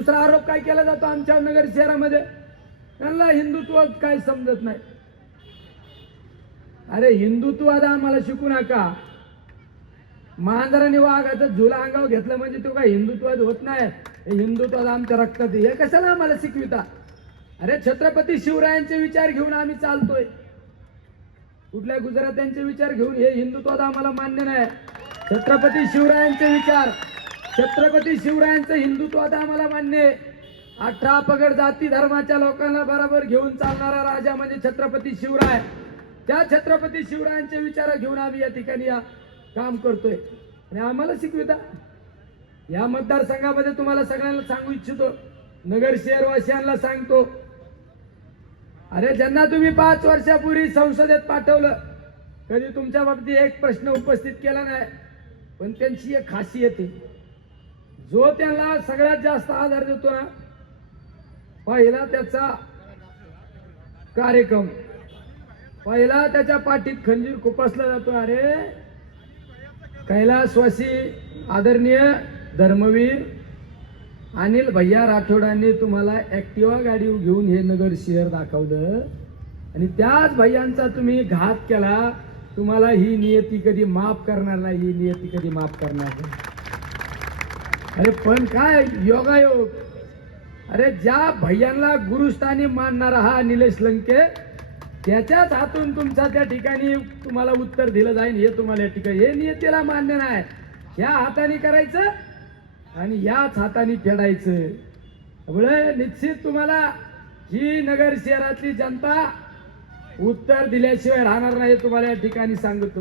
दुसरा आरोप काय केला जातो आमच्या नगर शहरामध्ये, त्यांना हिंदुत्व काय समजत नाही. अरे हिंदुत्वात आम्हाला शिकू नका. मांजराने वाघाचा झुला अंगावर घेतलं म्हणजे तो काय हिंदुत्वात होत नाही. हे हिंदुत्वात आमच्या रक्तात आहे. हे कशाला आम्हाला शिकविता? अरे छत्रपती शिवरायांचे विचार घेऊन आम्ही चालतोय. कुठल्या गुजरात्यांचे विचार घेऊन हे हिंदुत्वात आम्हाला मान्य नाही. छत्रपती शिवरायांचे विचार, छत्रपती शिवरायांचं हिंदुत्वात आम्हाला मान्य आहे. 18 पगड जाती धर्माच्या लोकांना बरोबर घेऊन चालणारा राजा म्हणजे छत्रपती शिवराय. त्या छत्रपती शिवरायांचे विचार घेऊन आम्ही या ठिकाणी काम करतोय. आणि आम्हाला शिकविता? या मतदारसंघामध्ये तुम्हाला सगळ्यांना सांगू इच्छितो, नगर शहरवासियांना सांगतो, अरे ज्यांना तुम्ही 5 वर्षापूर्वी संसदेत पाठवलं, कधी तुमच्या बाबतीत एक प्रश्न उपस्थित केला नाही. पण त्यांची एक खासियत आहे, जो त्यांना सगळ्यात जास्त आधार देतो ना, पहिला त्याचा कार्यक्रम, पहिला त्याच्या पाठीत खंजीर खुपसला जातो. अरे कैलासवासी आदरणीय धर्मवीर अनिल भैया राठोडांनी तुम्हाला ऍक्टिवा गाडी घेऊन हे नगर शहर दाखवलं आणि त्याच भैयांचा तुम्ही घात केला. तुम्हाला ही नियती कधी माफ करणार नाही, ही नियती कधी माफ करणार नाही. अरे पण काय योगायोग. अरे ज्या भैयांना गुरुस्थानी मानणारा हा निलेश लंके, त्याच्याच हातून तुमचा त्या ठिकाणी तुम्हाला उत्तर दिलं जाईल. हे तुम्हाला या ठिकाणी हे नियतीला मान्य नाही. ह्या हाताने करायचं आणि याच हाताने फेडायचं. त्यामुळे निश्चित तुम्हाला ही नगर शहरातली जनता उत्तर दिल्याशिवाय राहणार नाही, तुम्हाला या ठिकाणी सांगतो.